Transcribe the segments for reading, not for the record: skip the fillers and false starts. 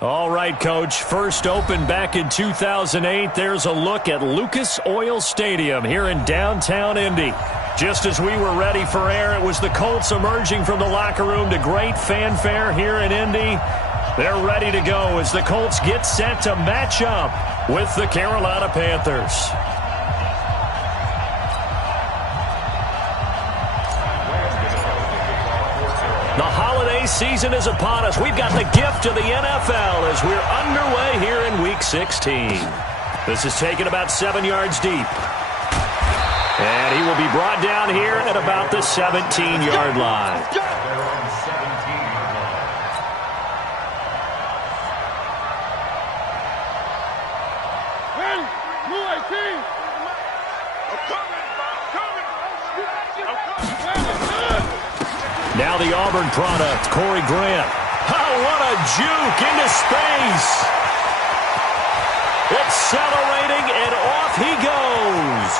All right, Coach. First opened back in 2008. There's a look at Lucas Oil Stadium here in downtown Indy. Just as we were ready for air, it was the Colts emerging from the locker room to great fanfare here in Indy. They're ready to go as the Colts get set to match up with the Carolina Panthers. The holiday season is upon us. We've got the gift of the NFL as we're underway here in Week 16. This is taken about 7 yards deep. And he will be brought down here at about the 17-yard line. Now the Auburn product, Corey Grant. Oh, what a juke into space. Accelerating, and off he goes.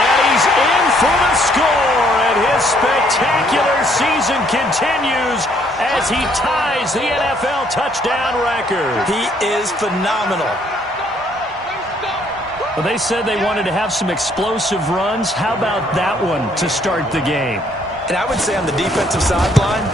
And he's in for the score, and his spectacular season continues as he ties the NFL touchdown record. He is phenomenal. Well, they said they wanted to have some explosive runs. How about that one to start the game? And I would say on the defensive sideline,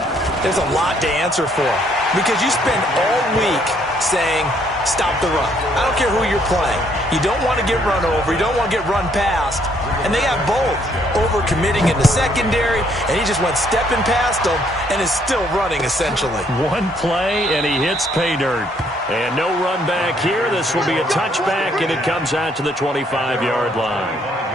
there's a lot to answer for. Because you spend all week saying, stop the run. I don't care who you're playing. You don't want to get run over. You don't want to get run past. And they have both. Over-committing in the secondary, and he just went stepping past them and is still running, essentially. One play, and he hits pay dirt. And no run back here. This will be a touchback, and it comes out to the 25-yard line.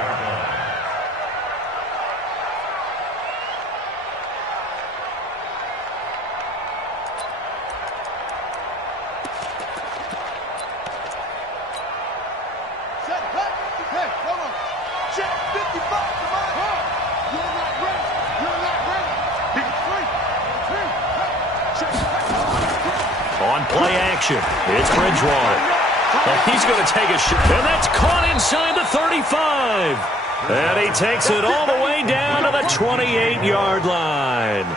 It's Bridgewater. He's going to take a shot. And that's caught inside the 35. And he takes it all the way down to the 28-yard line.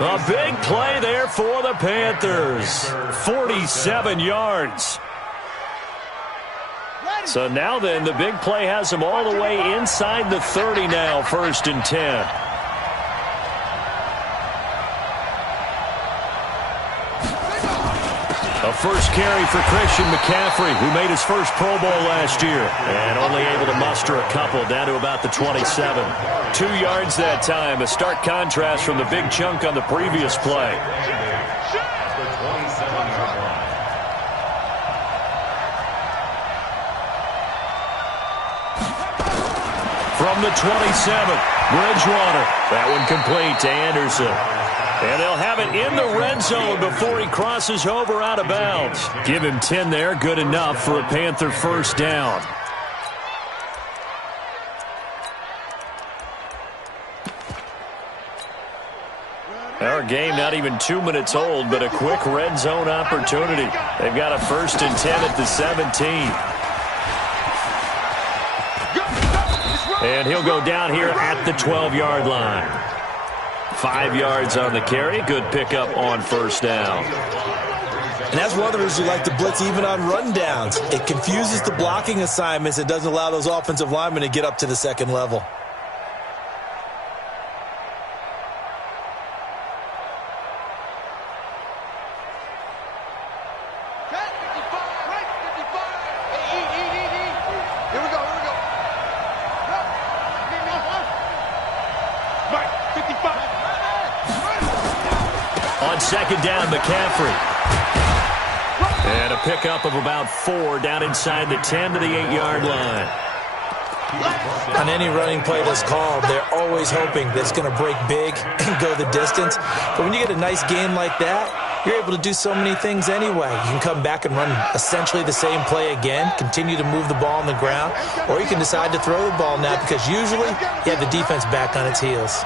A big play there for the Panthers. 47 yards. So now then, the big play has him all the way inside the 30 now, 1st and 10. A first carry for Christian McCaffrey, who made his first Pro Bowl last year. And only able to muster a couple down to about the 27. 2 yards that time, a stark contrast from the big chunk on the previous play. From the 27, Bridgewater. That one complete to Anderson. And they'll have it in the red zone before he crosses over out of bounds. Give him 10 there, good enough for a Panther first down. Our game not even 2 minutes old, but a quick red zone opportunity. They've got a 1st and 10 at the 17. And he'll go down here at the 12-yard line. 5 yards on the carry. Good pickup on first down. And that's one of the reasons we like to blitz even on rundowns. It confuses the blocking assignments. It doesn't allow those offensive linemen to get up to the second level. Second down, McCaffrey. And a pickup of about 4 down inside the 10 to the 8-yard line. On any running play that's called, they're always hoping that it's going to break big and go the distance. But when you get a nice game like that, you're able to do so many things anyway. You can come back and run essentially the same play again, continue to move the ball on the ground, or you can decide to throw the ball now because usually you have the defense back on its heels.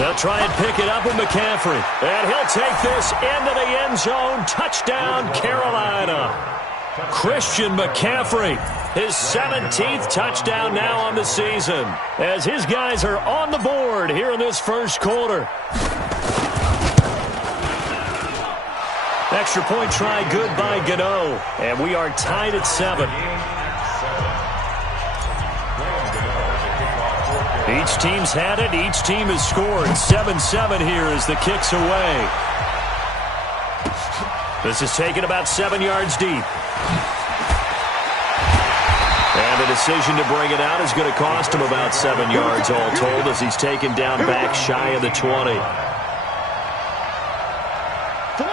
They'll try and pick it up with McCaffrey. And he'll take this into the end zone. Touchdown, Carolina. Christian McCaffrey, his 17th touchdown now on the season, as his guys are on the board here in this first quarter. Extra point try good by Gano, and we are tied at 7. Each team's had it. Each team has scored. 7-7 here as the kick's away. This is taken about 7 yards deep. And the decision to bring it out is going to cost him about 7 yards all told as he's taken down back shy of the 20.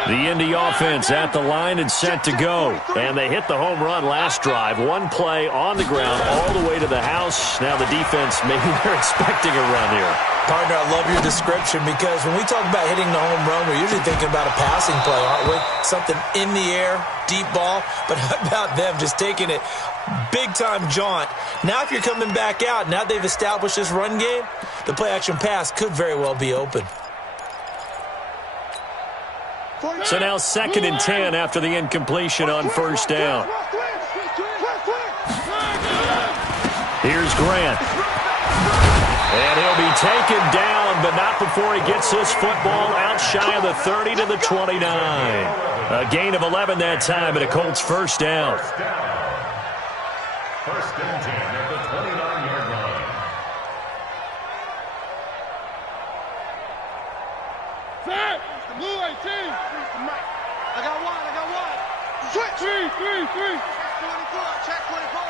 The Indy offense at the line and set to go. And they hit the home run last drive. One play on the ground all the way to the house. Now the defense, maybe they're expecting a run here. Partner, I love your description because when we talk about hitting the home run, we're usually thinking about a passing play, aren't we? Something in the air, deep ball. But how about them just taking it big-time jaunt? Now if you're coming back out, now they've established this run game, the play-action pass could very well be open. So now 2nd and 10 after the incompletion on first down. Here's Grant. And he'll be taken down, but not before he gets this football out shy of the 30 to the 29. A gain of 11 that time, and a Colts first down. First and 10 at the 29-yard line. Set! Blue 18! I got one. Switch! Three. Check 24.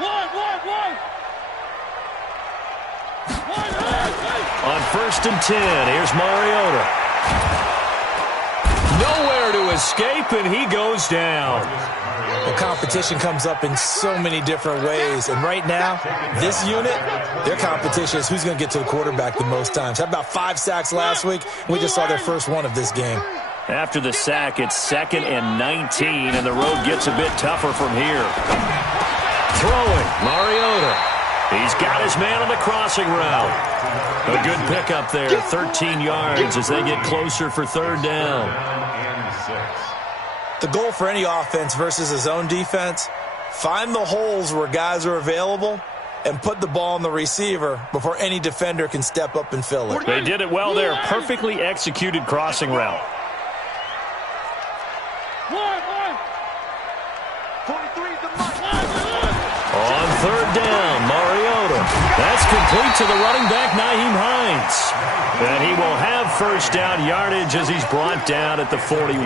One. On 1st and 10, here's Mariota. Nowhere to escape, and he goes down. The competition comes up in so many different ways. And right now, this unit, their competition is who's going to get to the quarterback the most times. Had about 5 sacks last week. We just saw their first one of this game. After the sack, it's 2nd and 19, and the road gets a bit tougher from here. Throwing, Mariota. He's got his man on the crossing route. A good pickup there, 13 yards as they get closer for 3rd down. The goal for any offense versus a zone defense, find the holes where guys are available and put the ball on the receiver before any defender can step up and fill it. They did it well there. Perfectly executed crossing route. On 3rd down, Mariota. That's complete to the running back, Nyheim Hines. And he will have first down yardage as he's brought down at the 41.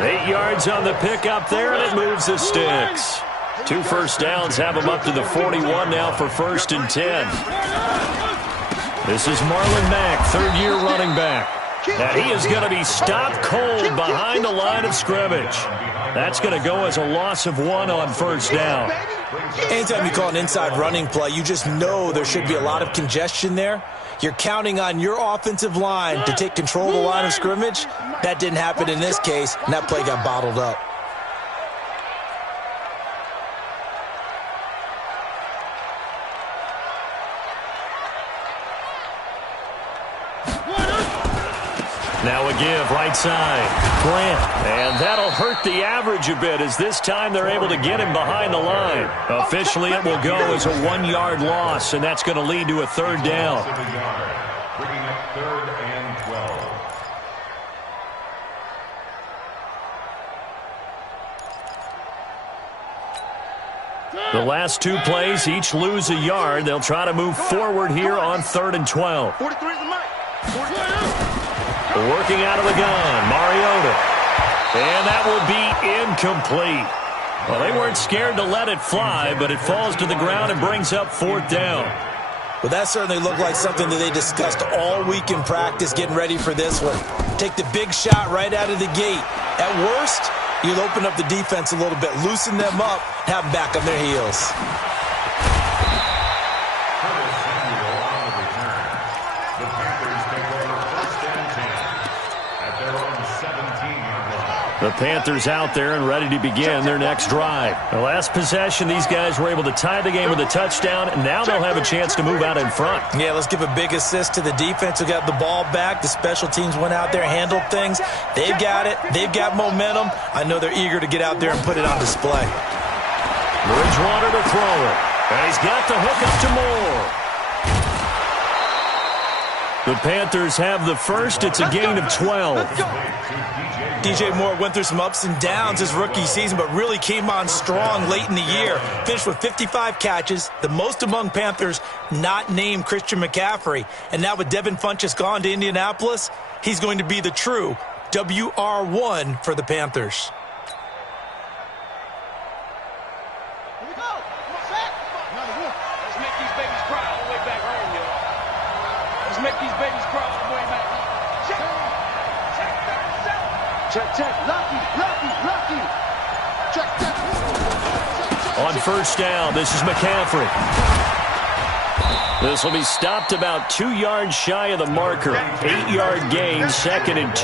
8 yards on the pickup there, and it moves the sticks. 2 first downs have him up to the 41 now for 1st and 10. This is Marlon Mack, 3rd-year running back. And he is going to be stopped cold behind the line of scrimmage. That's going to go as a loss of 1 on 1st down. Anytime you call an inside running play, you just know there should be a lot of congestion there. You're counting on your offensive line to take control of the line of scrimmage. That didn't happen in this case, and that play got bottled up. Now a give, right side, Grant. And that'll hurt the average a bit as this time they're able to get him behind the line. Officially, it will go as a 1-yard loss, and that's going to lead to a 3rd down. Bringing up 3rd and 12. The last 2 plays each lose a yard. They'll try to move forward here on 3rd and 12. 43 is the mic. Working out of the gun, Mariota. And that will be incomplete. Well, they weren't scared to let it fly, but it falls to the ground and brings up 4th down. Well, that certainly looked like something that they discussed all week in practice, getting ready for this one. Take the big shot right out of the gate. At worst, you'll open up the defense a little bit, loosen them up, have them back on their heels. The Panthers out there and ready to begin their next drive. The last possession, these guys were able to tie the game with a touchdown, and now they'll have a chance to move out in front. Yeah, let's give a big assist to the defense who got the ball back. The special teams went out there, handled things. They've got it. They've got momentum. I know they're eager to get out there and put it on display. Bridgewater to throw it. And he's got the hook up to Moore. The Panthers have the first. It's a gain of 12. DJ Moore went through some ups and downs his rookie season, but really came on strong late in the year. Finished with 55 catches, the most among Panthers not named Christian McCaffrey. And now with Devin Funchess gone to Indianapolis, he's going to be the true WR1 for the Panthers. Here we go. Come on, Zach. Let's make these babies cry all the way back home, y'all. Let's make these babies cry all the way back home. Check, lucky. Check. On first down, this is McCaffrey. This will be stopped about 2 yards shy of the marker. 8-yard gain, 2nd and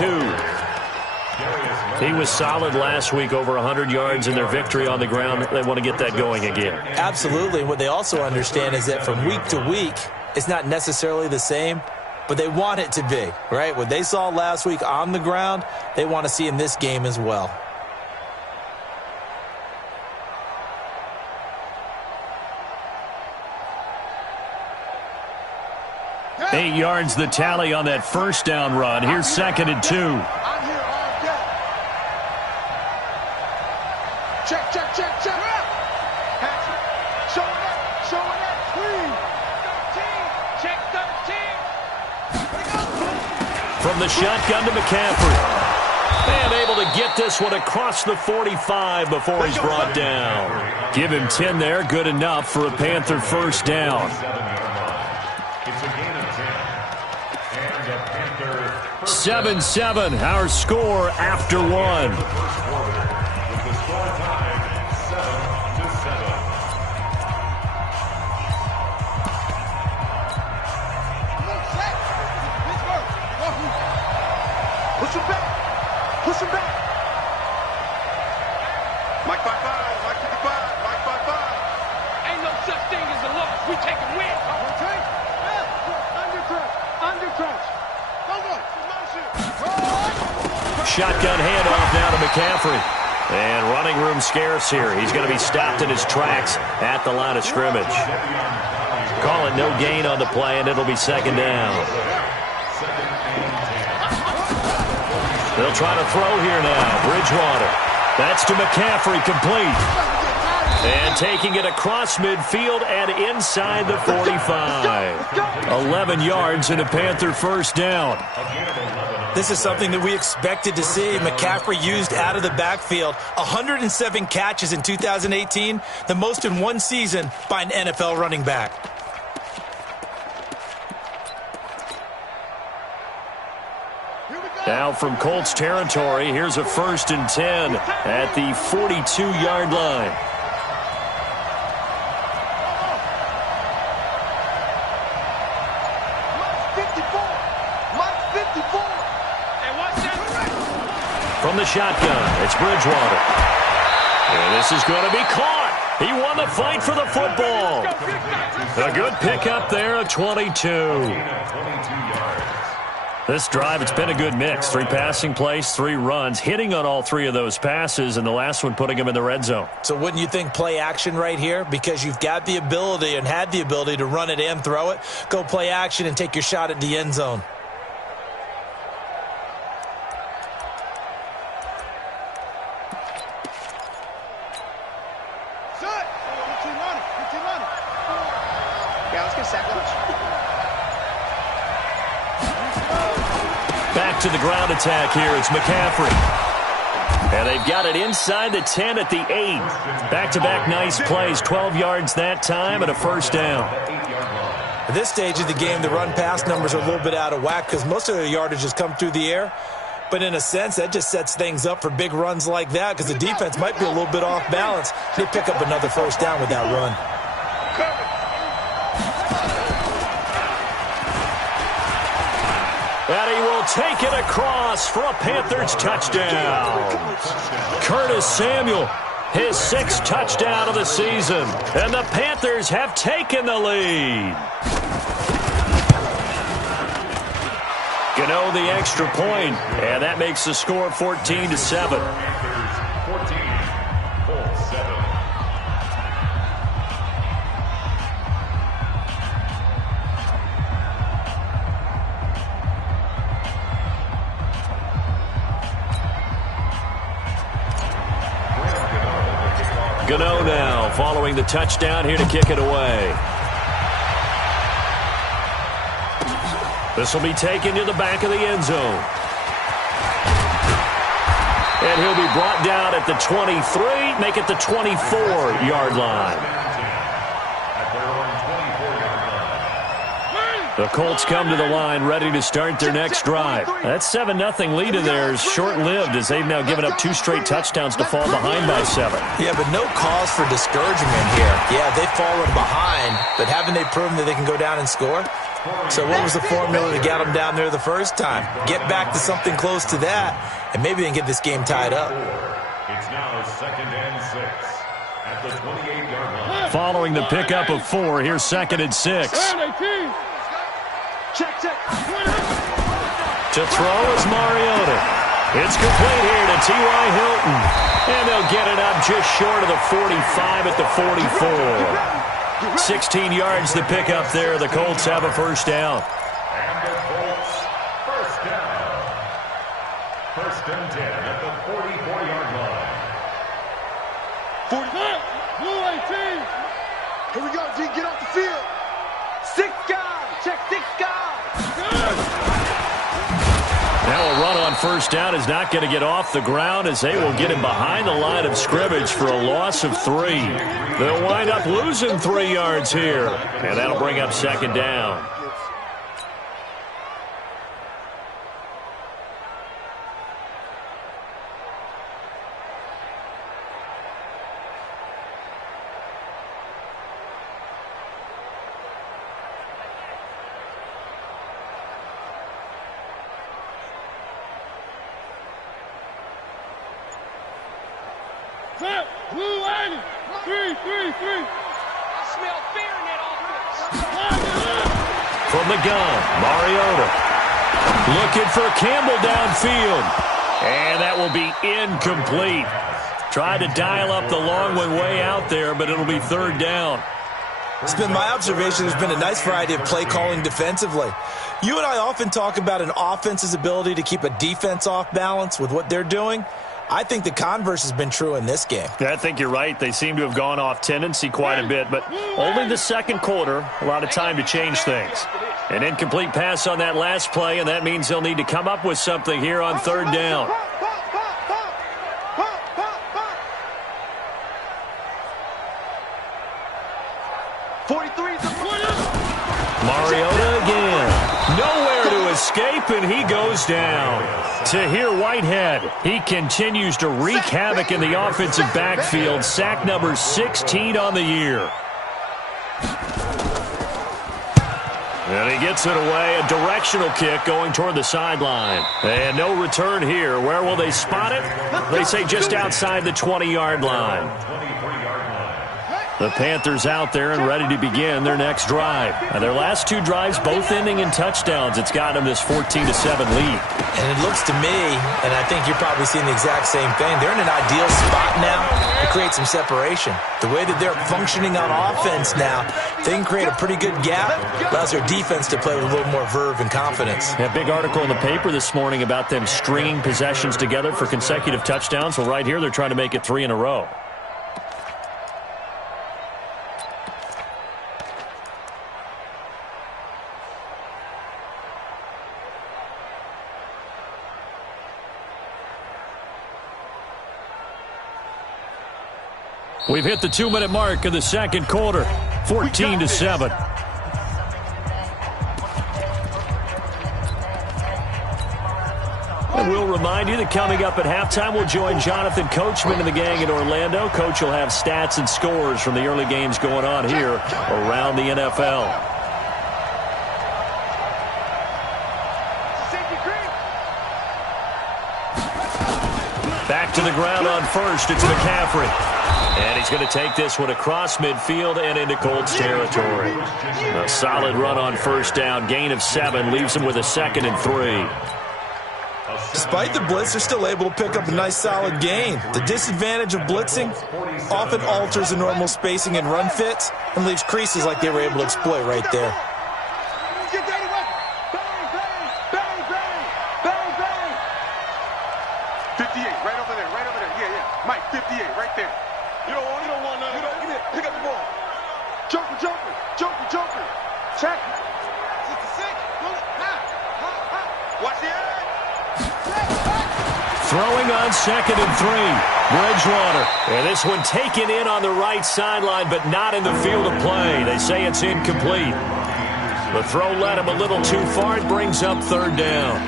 2. He was solid last week, over 100 yards in their victory on the ground. They want to get that going again. Absolutely. What they also understand is that from week to week, it's not necessarily the same, but they want it to be, right? What they saw last week on the ground, they want to see in this game as well. Yeah. 8 yards the tally on that first down run. Here's 2nd and 2. I'm here all day. Check. Pass it. Showing that. Clean. 13. Check 13. From the shotgun to McCaffrey. And able to get this one across the 45 before he's brought down. Give him 10 there. Good enough for a Panther first down. It's a gain of 10. And the Panther 7-7, our score after one. with the score tied 7-7. Push him back. Mike 5-5. Mike 55. Mike 5-5. Ain't no such thing as a loss. We take a win. Under crunch. Shotgun handoff now to McCaffrey. And running room scarce here. He's going to be stopped in his tracks at the line of scrimmage. Call it no gain on the play, and it'll be 2nd down. They'll try to throw here now. Bridgewater. That's to McCaffrey, complete. And taking it across midfield and inside the 45. 11 yards and a Panther first down. This is something that we expected to see. McCaffrey used out of the backfield. 107 catches in 2018, the most in one season by an NFL running back. Now from Colts territory, here's a 1st and 10 at the 42-yard line. From the shotgun, it's Bridgewater. And this is going to be caught. He won the fight for the football. A good pickup there of 22. This drive, it's been a good mix. 3 passing plays, 3 runs, hitting on all 3 of those passes, and the last one putting him in the red zone. So wouldn't you think play action right here? Because you've got the ability and had the ability to run it and throw it. Go play action and take your shot at the end zone. Back to the ground attack here. It's McCaffrey. And they've got it inside the 10 at the 8. Back-to-back nice plays. 12 yards that time and a first down. At this stage of the game, the run-pass numbers are a little bit out of whack because most of the yardage has come through the air. But in a sense, that just sets things up for big runs like that because the defense might be a little bit off balance. They pick up another first down with that run. And he will take it across for a Panthers touchdown. Curtis Samuel, his 6th touchdown of the season. And the Panthers have taken the lead. Gano the extra point, and that makes the score 14-7. Gano now following the touchdown here to kick it away. This will be taken to the back of the end zone. And he'll be brought down at the 23, make it the 24-yard line. The Colts come to the line ready to start their next drive. That 7-0 lead of theirs short-lived as they've now given up 2 straight touchdowns to fall behind by 7. Yeah, but no cause for discouragement here. Yeah, they've fallen behind, but haven't they proven that they can go down and score? So what was the formula to get them down there the first time? Get back to something close to that, and maybe they can get this game tied up. It's now 2nd and 6 at the 28-yard line. Following the pickup of 4, here's 2nd and 6. Check. To throw is Mariota. It's complete here to T.Y. Hilton. And they'll get it up just short of the 45 at the 44. 16 yards to pick up there. The Colts have a first down. And the Colts, first down. 1st and 10 at the 44-yard line. 45. Blue 18. Here we go, G. Get off the field. 6 guys. Check 6 guys. Now a run on first down is not going to get off the ground as they will get him behind the line of scrimmage for a loss of 3. They'll wind up losing 3 yards here, and that'll bring up 2nd down. Blue 80. 3. I smell fear in that offense. From the gun, Mariota looking for Campbell downfield. And that will be incomplete. Tried to dial up the long one way out there, but it'll be 3rd down. It's been my observation there's been a nice variety of play calling defensively. You and I often talk about an offense's ability to keep a defense off balance with what they're doing. I think the converse has been true in this game. Yeah, I think you're right. They seem to have gone off tendency quite a bit, but only the 2nd quarter, a lot of time to change things. An incomplete pass on that last play, and that means they'll need to come up with something here on 3rd down. Mariota again. Nowhere to escape, and he goes down. Tahir Whitehead, he continues to wreak havoc in the offensive backfield. Sack number 16 on the year. And he gets it away, a directional kick going toward the sideline. And no return here. Where will they spot it? They say just outside the 20-yard line. The Panthers out there and ready to begin their next drive. And their last 2 drives both ending in touchdowns. It's got them this 14-7 lead. And it looks to me, and I think you're probably seeing the exact same thing, they're in an ideal spot now to create some separation. The way that they're functioning on offense now, they can create a pretty good gap. Allows their defense to play with a little more verve and confidence. A big article in the paper this morning about them stringing possessions together for consecutive touchdowns. Well, right here, they're trying to make it 3 in a row. We've hit the 2-minute mark of the 2nd quarter, 14-7. And we'll remind you that coming up at halftime, we'll join Jonathan Coachman and the gang in Orlando. Coach will have stats and scores from the early games going on here around the NFL. Safety creep. to the ground on first. It's McCaffrey. And he's going to take this one across midfield and into Colts territory. A solid run on first down. Gain of 7 leaves him with a 2nd and 3. Despite the blitz, they're still able to pick up a nice solid gain. The disadvantage of blitzing often alters the normal spacing and run fits and leaves creases like they were able to exploit right there. 58, right over there, right over there. Yeah, yeah. Mike, 58, right there. You don't want none. Give it. Pick up the ball. Joker. Check. 66. Watch the edge. Throwing on 2nd and 3. Bridgewater. And this one taken in on the right sideline, but not in the field of play. They say it's incomplete. The throw led him a little too far. It brings up 3rd down.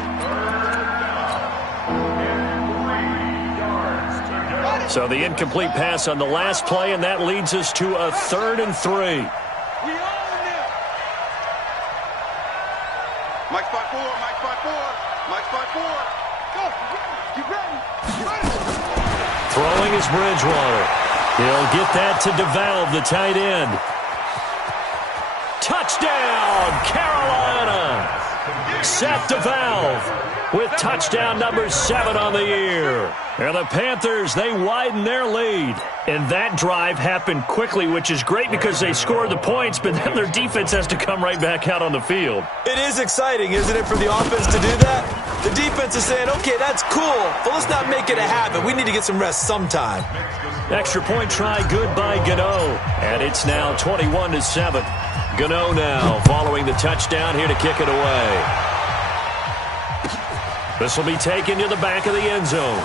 So the incomplete pass on the last play, and that leads us to a 3rd and 3. We own them. Mike spot 4. Go. Get ready. Throwing is Bridgewater. He'll get that to DeValve, the tight end. Touchdown, Carolina. Seth DeValve with touchdown number 7 on the year. And the Panthers, they widen their lead. And that drive happened quickly, which is great because they scored the points, but then their defense has to come right back out on the field. It is exciting, isn't it, for the offense to do that? The defense is saying, okay, that's cool, but let's not make it a habit. We need to get some rest sometime. Extra point try good by Gano. And it's now 21-7. Gano now following the touchdown here to kick it away. This will be taken to the back of the end zone.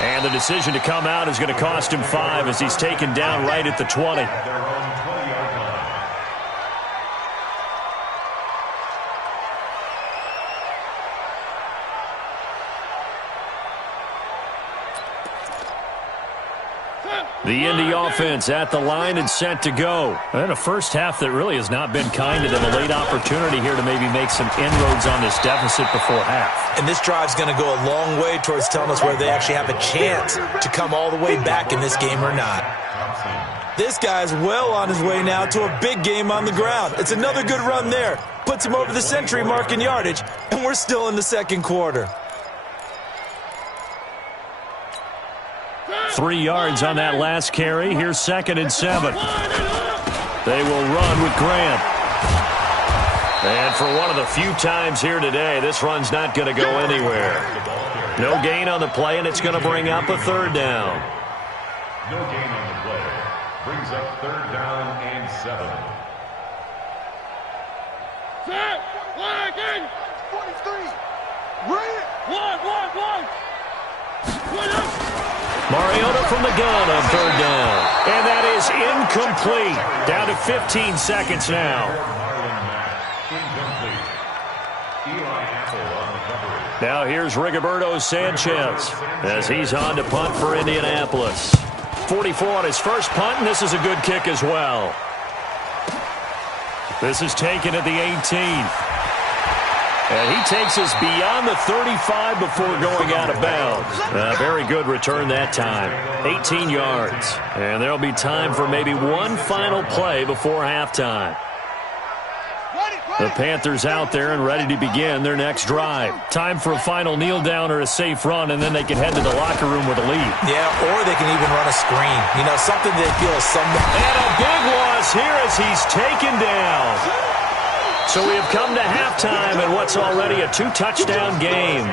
And the decision to come out is going to cost him 5 as he's taken down right at the 20. The Indy offense at the line and set to go. And a first half that really has not been kind to them. A late opportunity here to maybe make some inroads on this deficit before half. And this drive's going to go a long way towards telling us whether they actually have a chance to come all the way back in this game or not. This guy's well on his way now to a big game on the ground. It's another good run there. Puts him over the century mark in yardage, and we're still in the second quarter. 3 yards on that last carry. Here's 2nd and 7. They will run with Grant. And for one of the few times here today, this run's not going to go anywhere. No gain on the play, and it's going to bring up a 3rd down. No gain on the play. Brings up 3rd down and 7. Set. 43. Red. One. Mariota from the gun on 3rd down. And that is incomplete. Down to 15 seconds now. Now here's Rigoberto Sanchez as he's on to punt for Indianapolis. 44 on his first punt, and this is a good kick as well. This is taken at the 18. And he takes us beyond the 35 before going out of bounds. Very good return that time. 18 yards. And there'll be time for maybe one final play before halftime. The Panthers out there and ready to begin their next drive. Time for a final kneel down or a safe run, and then they can head to the locker room with a lead. Yeah, or they can even run a screen. You know, something they feel is somewhat. And a big loss here as he's taken down. So we have come to halftime in what's already a 2-touchdown game.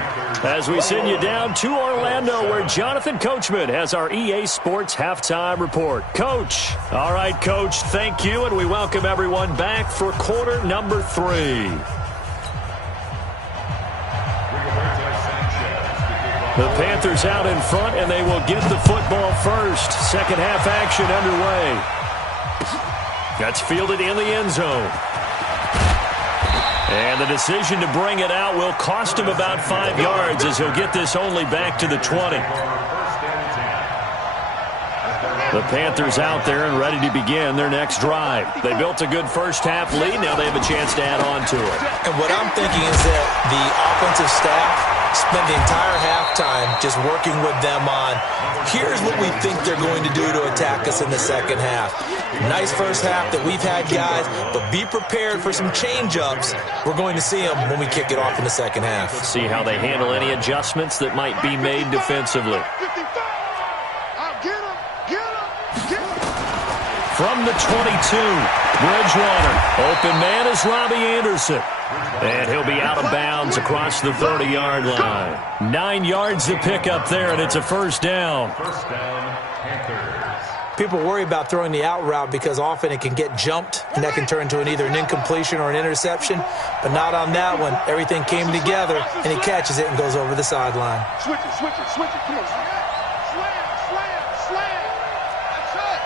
As we send you down to Orlando, where Jonathan Coachman has our EA Sports Halftime Report. Coach. All right, Coach, thank you, and we welcome everyone back for quarter number 3. The Panthers out in front, and they will get the football first. Second half action underway. That's fielded in the end zone. And the decision to bring it out will cost him about 5 yards as he'll get this only back to the 20. The Panthers out there and ready to begin their next drive. They built a good first-half lead. Now they have a chance to add on to it. And what I'm thinking is that the offensive staff spent the entire halftime just working with them on, here's what we think they're going to do to attack us in the second half. Nice first half that we've had, guys, but be prepared for some change-ups. We're going to see them when we kick it off in the second half. See how they handle any adjustments that might be made defensively. From the 22, Bridgewater. Open man is Robbie Anderson. And he'll be out of bounds across the 30-yard line. 9 yards to pick up there, and it's a first down. First down, Panthers. People worry about throwing the out route because often it can get jumped, and that can turn into either an incompletion or an interception. But not on that one. Everything came together, and he catches it and goes over the sideline. Switch it, switch it, switch it. Come on. Slam. That's it.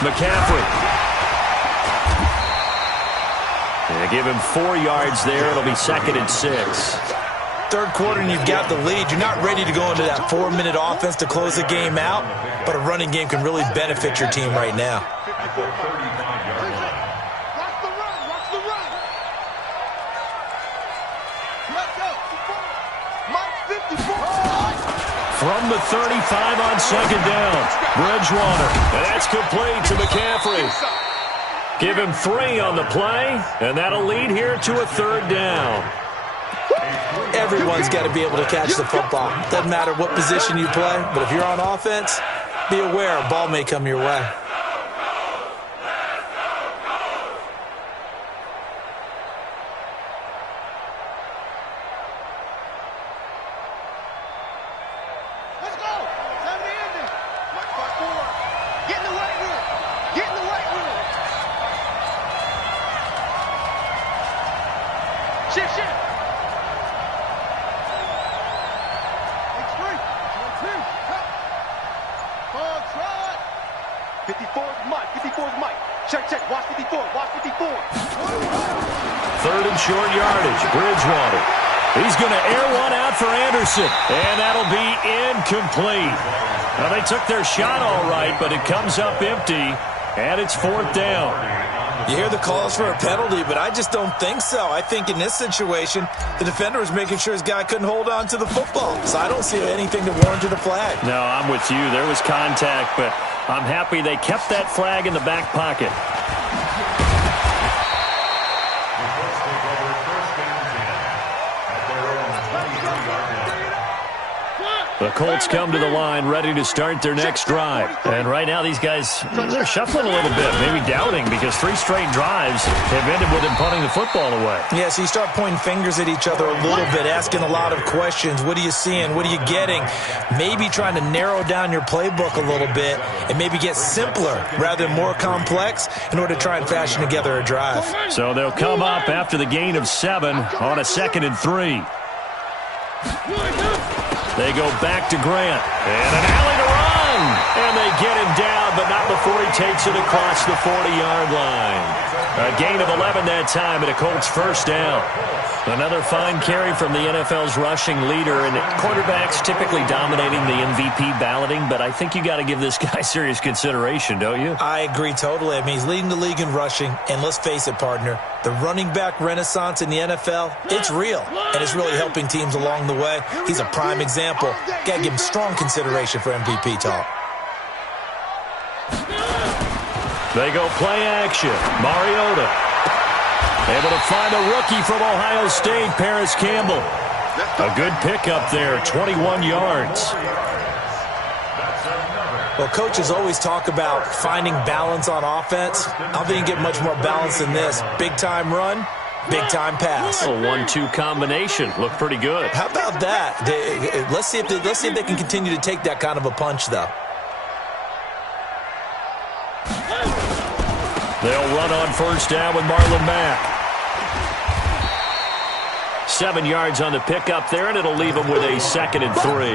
McCaffrey. They give him 4 yards there. It'll be 2nd and 6. Third quarter and you've got the lead. You're not ready to go into that 4-minute offense to close the game out, but a running game can really benefit your team right now. At the 35-yard line. Watch the run. Let's go. Mike 54. From the 35 on 2nd down, Bridgewater. And that's complete to McCaffrey. Give him 3 on the play, and that'll lead here to a 3rd down. Everyone's got to be able to catch the football. Doesn't matter what position you play, but if you're on offense, be aware a ball may come your way. Short yardage, Bridgewater. He's going to air one out for Anderson, and that'll be incomplete. Now, they took their shot all right, but it comes up empty, and it's 4th down. You hear the calls for a penalty, but I just don't think so. I think in this situation, the defender was making sure his guy couldn't hold on to the football, so I don't see anything to warrant a flag. No, I'm with you. There was contact, but I'm happy they kept that flag in the back pocket. The Colts come to the line ready to start their next drive. And right now these guys, they're shuffling a little bit, maybe doubting, because 3 straight drives have ended with them punting the football away. Yeah, so you start pointing fingers at each other a little bit, asking a lot of questions. What are you seeing? What are you getting? Maybe trying to narrow down your playbook a little bit and maybe get simpler rather than more complex in order to try and fashion together a drive. So they'll come up after the gain of 7 on a 2nd and 3. They go back to Grant. And an alley to run. And they get him down, but not before he takes it across the 40-yard line. A gain of 11 that time and a Colts first down. Another fine carry from the NFL's rushing leader, and quarterbacks typically dominating the MVP balloting, but I think you got to give this guy serious consideration, don't you? I agree totally. I mean, he's leading the league in rushing, and let's face it, partner, the running back renaissance in the NFL, it's real, and it's really helping teams along the way. He's a prime example. Got to give him strong consideration for MVP talk. They go play action. Mariota able to find a rookie from Ohio State, Paris Campbell. A good pickup there, 21 yards. Well, coaches always talk about finding balance on offense. I don't think you get much more balance than this. Big-time run, big-time pass. A 1-2 combination. Looked pretty good. How about that? Let's see if they can continue to take that kind of a punch, though. They'll run on first down with Marlon Mack. 7 yards on the pickup there, and it'll leave them with a 2nd and 3.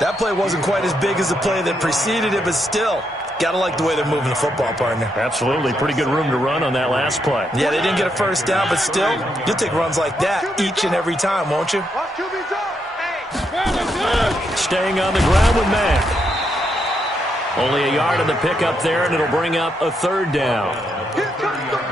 That play wasn't quite as big as the play that preceded it, but still, Got to like the way they're moving the football, partner. Absolutely. Pretty good room to run on that last play. Yeah, they didn't get a first down, but still, you'll take runs like that each and every time, won't you? Staying on the ground with Mack. Only a yard in the pickup there, and it'll bring up a third down.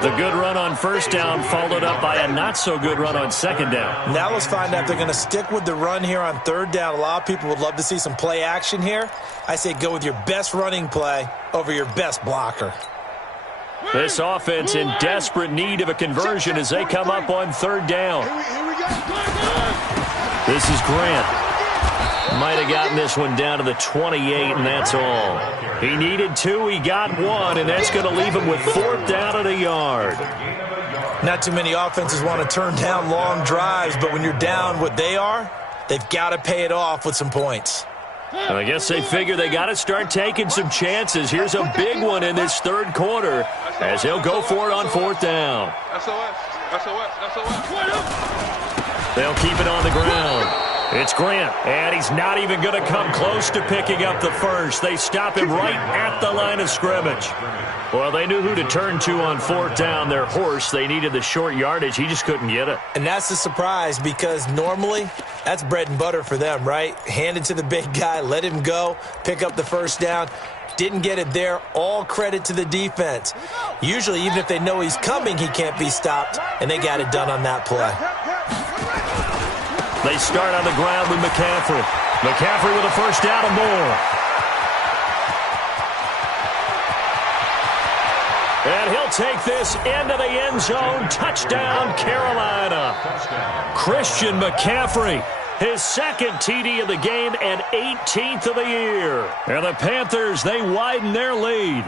The good run on first down followed up by a not-so-good run on second down. Now let's find out if they're going to stick with the run here on third down. A lot of people would love to see some play action here. I say go with your best running play over your best blocker. This offense in desperate need of a conversion as they come up on third down. This is Grant. Might have gotten this one down to the 28, and that's all. He needed 2, he got 1, and that's going to leave him with fourth down and a yard. Not too many offenses want to turn down long drives, but when you're down what they are, they've got to pay it off with some points. And I guess they figure they got to start taking some chances. Here's a big one in this third quarter as he'll go for it on fourth down. They'll keep it on the ground. It's Grant, and he's not even going to come close to picking up the first. They stop him right at the line of scrimmage. Well, they knew who to turn to on fourth down. Their horse, they needed the short yardage. He just couldn't get it. And that's a surprise because normally that's bread and butter for them, right? Hand it to the big guy, let him go, pick up the first down. Didn't get it there. All credit to the defense. Usually, even if they know he's coming, he can't be stopped, and they got it done on that play. They start on the ground with McCaffrey. McCaffrey with a first down and more. And he'll take this into the end zone. Touchdown, Carolina. Christian McCaffrey, his second TD of the game and 18th of the year. And the Panthers, they widen their lead.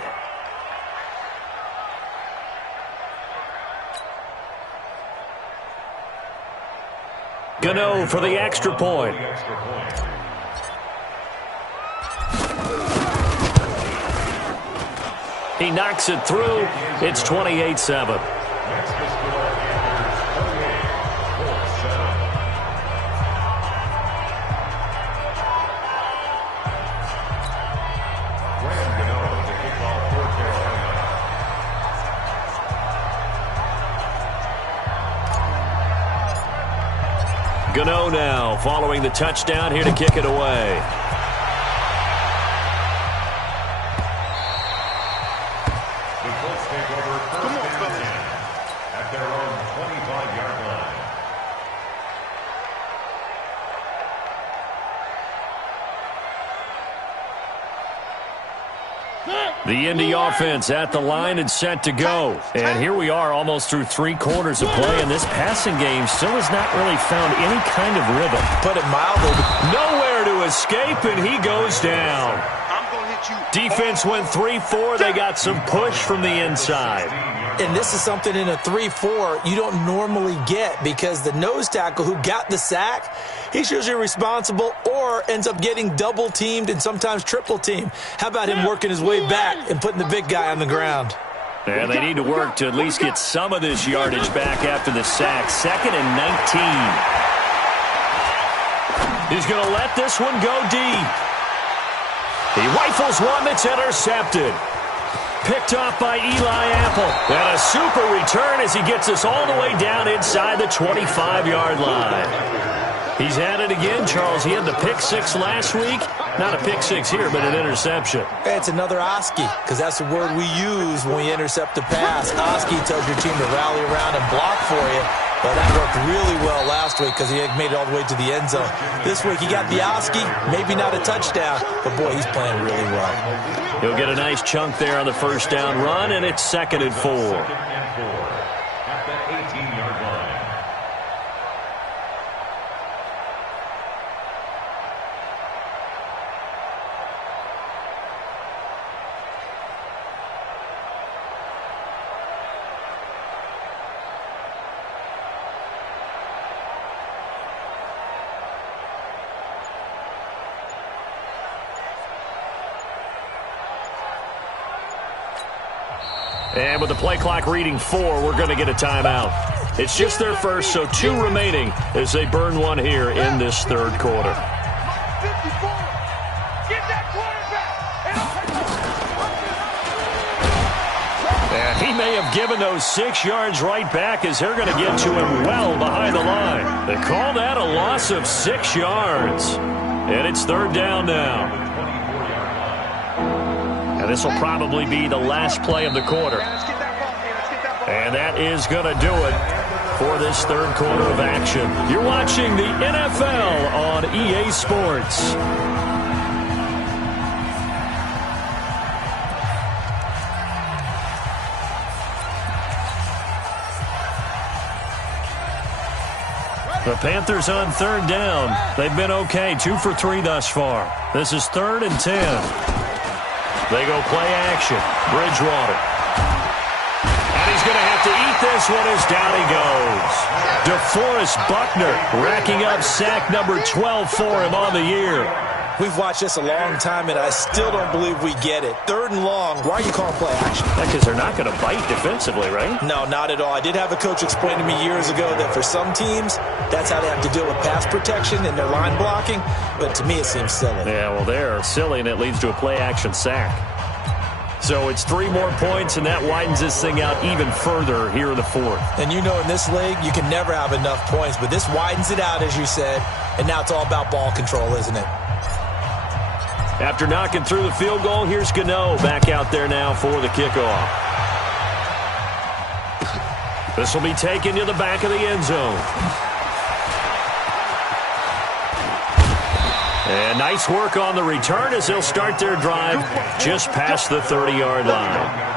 Gano for the extra point. He knocks it through. It's 28-7. Gano now following the touchdown here to kick it away. The Colts take over first and 10 at their own 25-yard line. The Indy offense at the line and set to go. And here we are almost through 3 quarters of play, and this passing game still has not really found any kind of rhythm. Put it mildly. Nowhere to escape, and he goes down. Defense went 3-4. They got some push from the inside. And this is something in a 3-4 you don't normally get because the nose tackle who got the sack, he's usually responsible or ends up getting double-teamed and sometimes triple-teamed. How about him working his way back and putting the big guy on the ground? And they need to work to at least get some of this yardage back after the sack. 2nd and 19. He's going to let this one go deep. He rifles one that's intercepted. Picked off by Eli Apple. And a super return as he gets us all the way down inside the 25-yard line. He's at it again, Charles. He had the pick 6 last week. Not a pick 6 here, but an interception. It's another Oski, because that's the word we use when we intercept a pass. Oski tells your team to rally around and block for you. Well, that worked really well last week because he made it all the way to the end zone. This week he got the Oski, maybe not a touchdown, but boy, he's playing really well. He'll get a nice chunk there on the first down run, and it's 2nd and 4. At the 18-yard line. And with the play clock reading 4, we're going to get a timeout. It's just their first, so 2 remaining as they burn one here in this third quarter. may have given those 6 yards right back as they're going to get to him well behind the line. They call that a loss of 6 yards. And it's 3rd down now. And this will probably be the last play of the quarter. And that is going to do it for this 3rd quarter of action. You're watching the NFL on EA Sports. The Panthers on 3rd down. They've been okay, 2 for 3 thus far. This is 3rd and 10. They go play action. Bridgewater. And he's going to have to eat this one as down he goes. DeForest Buckner racking up sack number 12 for him on the year. We've watched this a long time, and I still don't believe we get it. 3rd and long. Why are you calling play action? Because they're not going to bite defensively, right? No, not at all. I did have a coach explain to me years ago that for some teams, that's how they have to deal with pass protection and their line blocking. But to me, it seems silly. Yeah, well, they're silly, and it leads to a play action sack. So it's 3 more points, and that widens this thing out even further here in the 4th. And you know in this league, you can never have enough points. But this widens it out, as you said. And now it's all about ball control, isn't it? After knocking through the field goal, here's Gano back out there now for the kickoff. This will be taken to the back of the end zone. And nice work on the return as they'll start their drive just past the 30-yard line.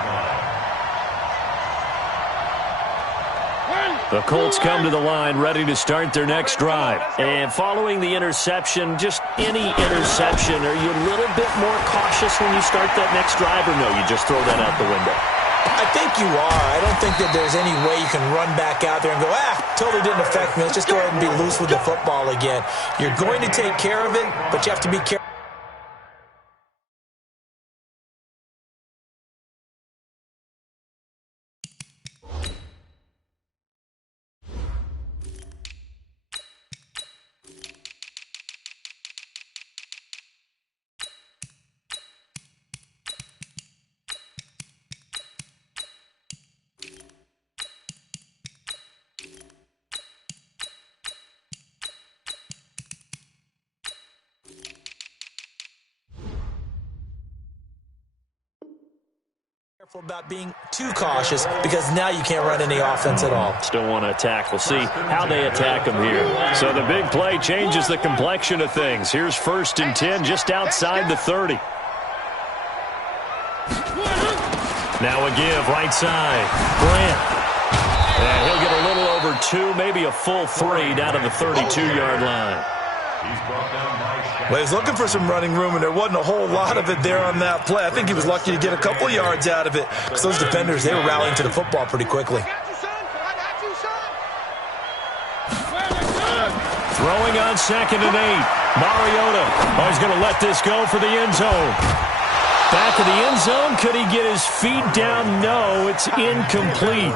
The Colts come to the line ready to start their next drive. And following the interception, just any interception, are you a little bit more cautious when you start that next drive, or no, you just throw that out the window? I think you are. I don't think that there's any way you can run back out there and go, totally didn't affect me. Let's just go ahead and be loose with the football again. You're going to take care of it, but you have to be careful. About being too cautious, because now you can't run any offense at all. Still want to attack. We'll see how they attack them here. So the big play changes the complexion of things. Here's 1st and 10 just outside the 30. Now a give right side. Grant. And he'll get a little over 2, maybe a full 3 down to the 32-yard line. Well, he was looking for some running room, and there wasn't a whole lot of it there on that play. I think he was lucky to get a couple of yards out of it, because those defenders, they were rallying to the football pretty quickly. Throwing on 2nd and 8. Mariota. Oh, he's going to let this go for the end zone. Back of the end zone. Could he get his feet down? No, it's incomplete.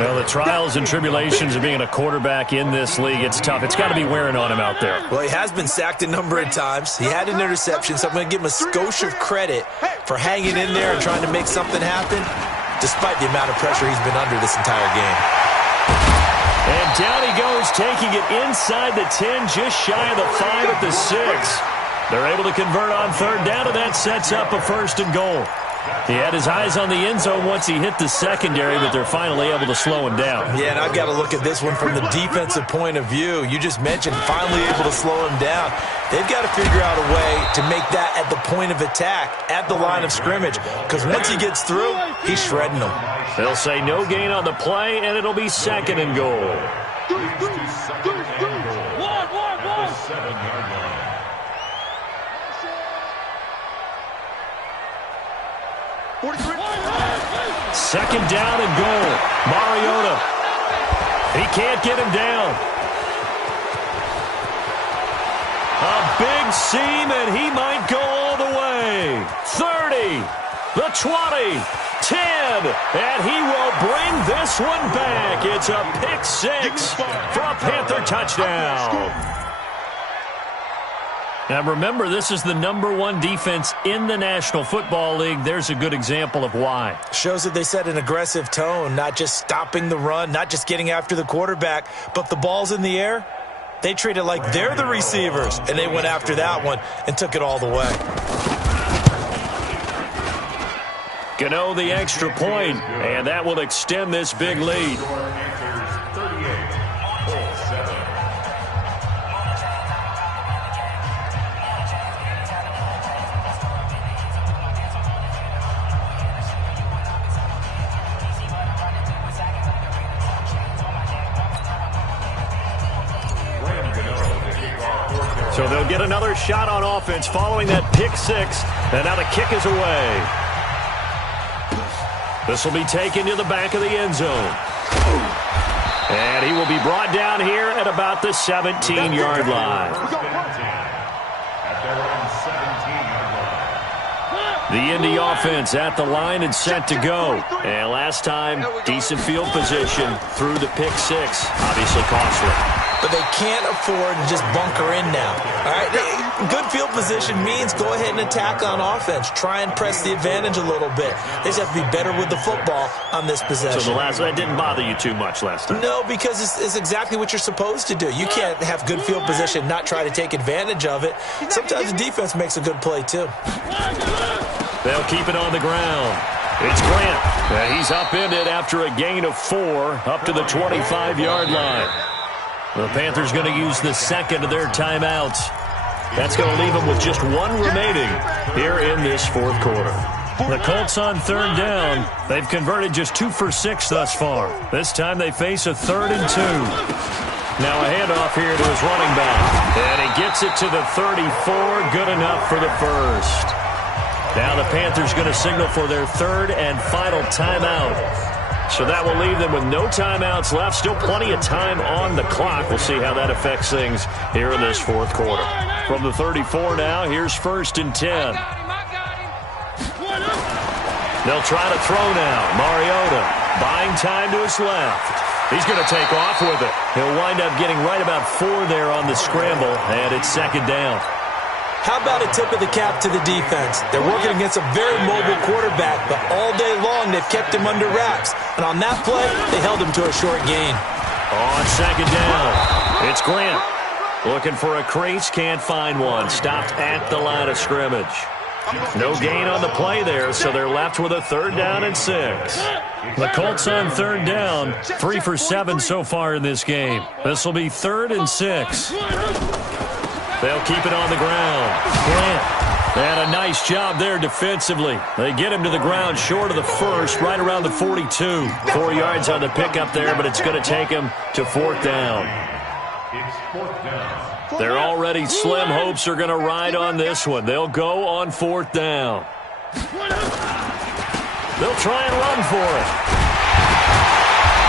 Well, the trials and tribulations of being a quarterback in this league, it's tough. It's got to be wearing on him out there. Well, he has been sacked a number of times. He had an interception, so I'm going to give him a skosh of credit for hanging in there and trying to make something happen, despite the amount of pressure he's been under this entire game. And down he goes, taking it inside the 10, just shy of the 5 at the 6. They're able to convert on 3rd down, and that sets up a 1st and goal. He had his eyes on the end zone once he hit the secondary, but they're finally able to slow him down. Yeah, and I've got to look at this one from the defensive point of view. You just mentioned finally able to slow him down. They've got to figure out a way to make that at the point of attack, at the line of scrimmage, because once he gets through, he's shredding them. They'll say no gain on the play, and it'll be 2nd and goal. 7-yard line. Second down and goal. Mariota. He can't get him down. A big seam, and he might go all the way. 30, the 20, 10, and he will bring this one back. It's a pick 6 for a Panther touchdown. Now remember, this is the #1 defense in the National Football League. There's a good example of why. Shows that they set an aggressive tone, not just stopping the run, not just getting after the quarterback, but the ball's in the air. They treat it like they're the receivers, and they went after that one and took it all the way. Gano the extra point, and that will extend this big lead. So they'll get another shot on offense following that pick six, and now the kick is away. This will be taken to the back of the end zone. And he will be brought down here at about the 17-yard line. The Indy offense at the line and set to go. And last time, decent field position through the pick six. Obviously costly. But they can't afford to just bunker in now. All right, good field position means go ahead and attack on offense. Try and press the advantage a little bit. They just have to be better with the football on this possession. So that didn't bother you too much last time? No, because it's exactly what you're supposed to do. You can't have good field position, not try to take advantage of it. Sometimes the defense makes a good play, too. They'll keep it on the ground. It's Grant. He's upended after a gain of 4 up to the 25-yard line. The Panthers going to use the second of their timeouts. That's going to leave them with just 1 remaining here in this fourth quarter. The Colts on third down. They've converted just 2 for 6 thus far. This time they face a 3rd and 2. Now a handoff here to his running back. And he gets it to the 34. Good enough for the first. Now the Panthers going to signal for their 3rd and final timeout. So that will leave them with no timeouts left. Still plenty of time on the clock. We'll see how that affects things here in this fourth quarter. From the 34 now, here's 1st and 10. They'll try to throw now. Mariota buying time to his left. He's going to take off with it. He'll wind up getting right about 4 there on the scramble, and it's 2nd down. How about a tip of the cap to the defense? They're working against a very mobile quarterback, but all day long they've kept him under wraps. And on that play, they held him to a short gain. On 2nd down, it's Grant. Looking for a crease, can't find one. Stopped at the line of scrimmage. No gain on the play there, so they're left with a 3rd down and 6. The Colts on 3rd down, 3 for 7 so far in this game. This will be 3rd and 6. They'll keep it on the ground. Grant, and a nice job there defensively. They get him to the ground short of the first, right around the 42. 4 yards on the pickup there, but it's going to take him to 4th down. It's 4th down. Their already slim hopes are going to ride on this one. They'll go on 4th down. They'll try and run for it.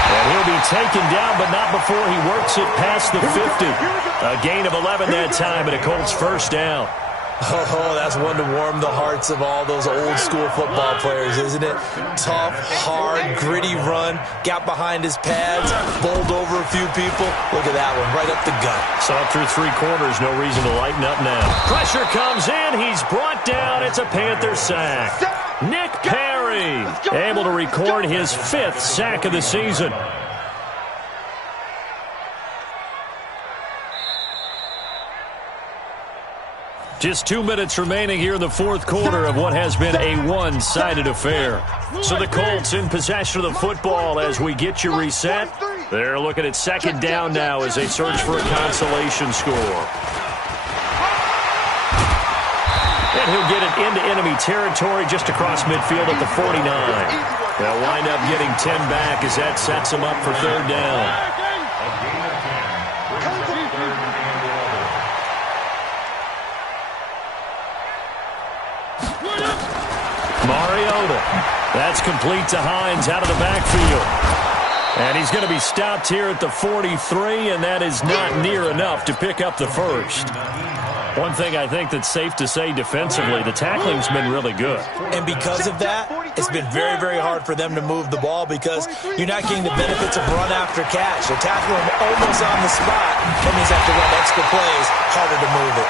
And he'll be taken down, but not before he works it past the 50. A gain of 11 that time, and a Colts 1st down. Oh, that's one to warm the hearts of all those old-school football players, isn't it? Tough, hard, gritty run, got behind his pads, bowled over a few people. Look at that one, right up the gut. So up through 3 quarters, no reason to lighten up now. Pressure comes in, he's brought down, it's a Panther sack. Nick Perry able to record his 5th sack of the season. Just 2 minutes remaining here in the fourth quarter of what has been a one-sided affair. So the Colts in possession of the football as we get you reset. They're looking at 2nd down now as they search for a consolation score. And he'll get it into enemy territory just across midfield at the 49. They'll wind up getting 10 back as that sets them up for 3rd down. Mariota. That's complete to Hines out of the backfield. And he's going to be stopped here at the 43, and that is not near enough to pick up the first. One thing I think that's safe to say defensively, the tackling's been really good. And because of that, it's been very, very hard for them to move the ball because you're not getting the benefits of run after catch. They're tackling them almost on the spot. That means they have to run extra plays, harder to move it.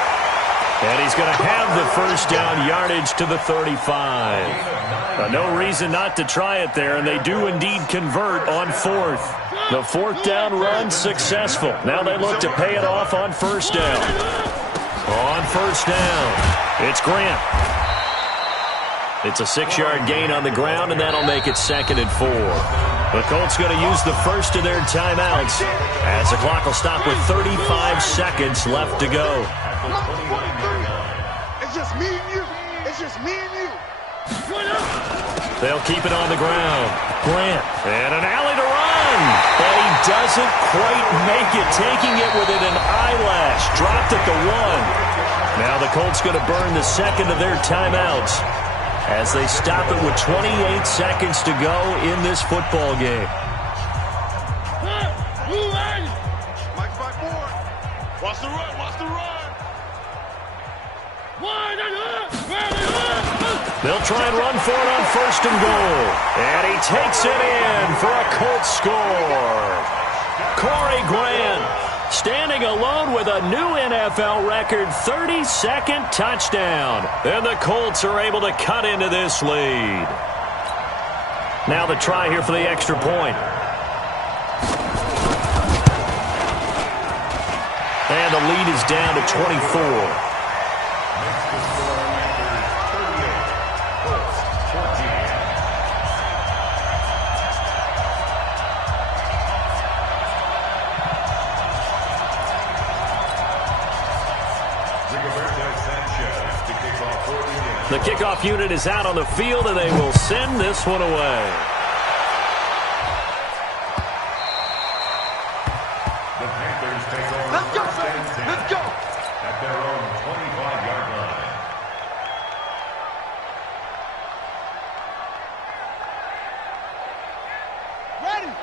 And he's going to have the first down yardage to the 35. No reason not to try it there, and they do indeed convert on fourth. The fourth down run successful. Now they look to pay it off on first down. On first down, it's Grant. It's a 6-yard gain on the ground, and that'll make it 2nd and 4. The Colts going to use the first of their timeouts as the clock will stop with 35 seconds left to go. It's just me and you. It's just me and you. They'll keep it on the ground. Grant, and an alley to run. But he doesn't quite make it, taking it within an eyelash. Dropped at the 1. Now the Colts going to burn the second of their timeouts as they stop it with 28 seconds to go in this football game. Mike, 5 more. Watch the run. Watch the run. They'll try and run for it on first and goal. And he takes it in for a Colts score. Corey Grant standing alone with a new NFL record 32nd touchdown. And the Colts are able to cut into this lead. Now the try here for the extra point. And the lead is down to 24. The kickoff unit is out on the field, and they will send this one away. The Panthers take over. Let's go, sir. Let's go. At their own 25-yard line.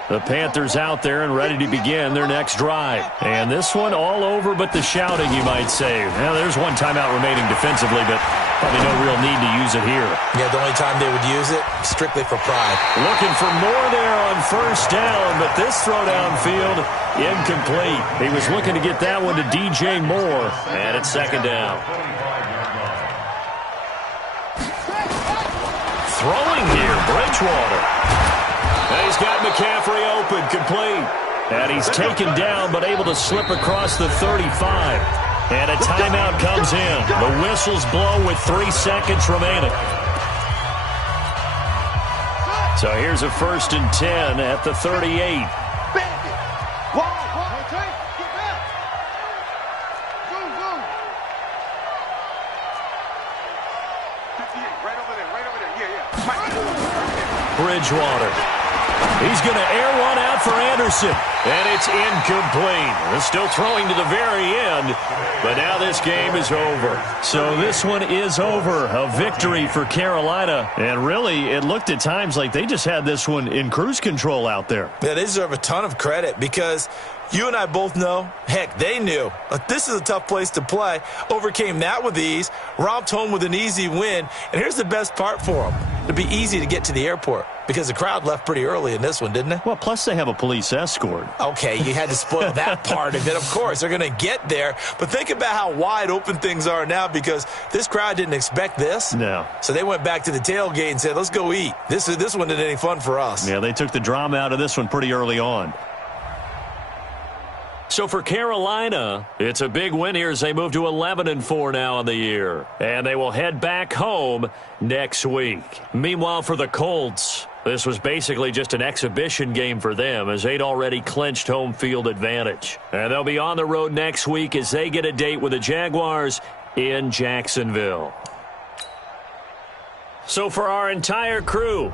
The Panthers out there and ready to begin their next drive. And this one all over but the shouting, you might say. Now, there's one timeout remaining defensively, but probably no real need to use it here. Yeah, the only time they would use it, strictly for pride. Looking for more there on first down, but this throw downfield, incomplete. He was looking to get that one to DJ Moore, and it's 2nd down. Throwing here, Bridgewater. And he's got McCaffrey open, complete. And he's taken down, but able to slip across the 35. And a timeout comes in. The whistles blow with 3 seconds remaining. So here's a 1st and 10 at the 38. Bridgewater. He's going to air one out for Anderson. And it's incomplete. They're still throwing to the very end. But now this game is over. So this one is over. A victory for Carolina. And really, it looked at times like they just had this one in cruise control out there. Yeah, they deserve a ton of credit because you and I both know, heck, they knew. This is a tough place to play. Overcame that with ease. Romped home with an easy win. And here's the best part for them. It'd be easy to get to the airport because the crowd left pretty early in this one, didn't it? Well, plus they have a police escort. Okay, you had to spoil that part of it. Of course, they're going to get there. But think about how wide open things are now because this crowd didn't expect this. No. So they went back to the tailgate and said, let's go eat. This one isn't any fun for us. Yeah, they took the drama out of this one pretty early on. So for Carolina, it's a big win here as they move to 11-4 now in the year. And they will head back home next week. Meanwhile, for the Colts, this was basically just an exhibition game for them as they'd already clinched home field advantage. And they'll be on the road next week as they get a date with the Jaguars in Jacksonville. So for our entire crew,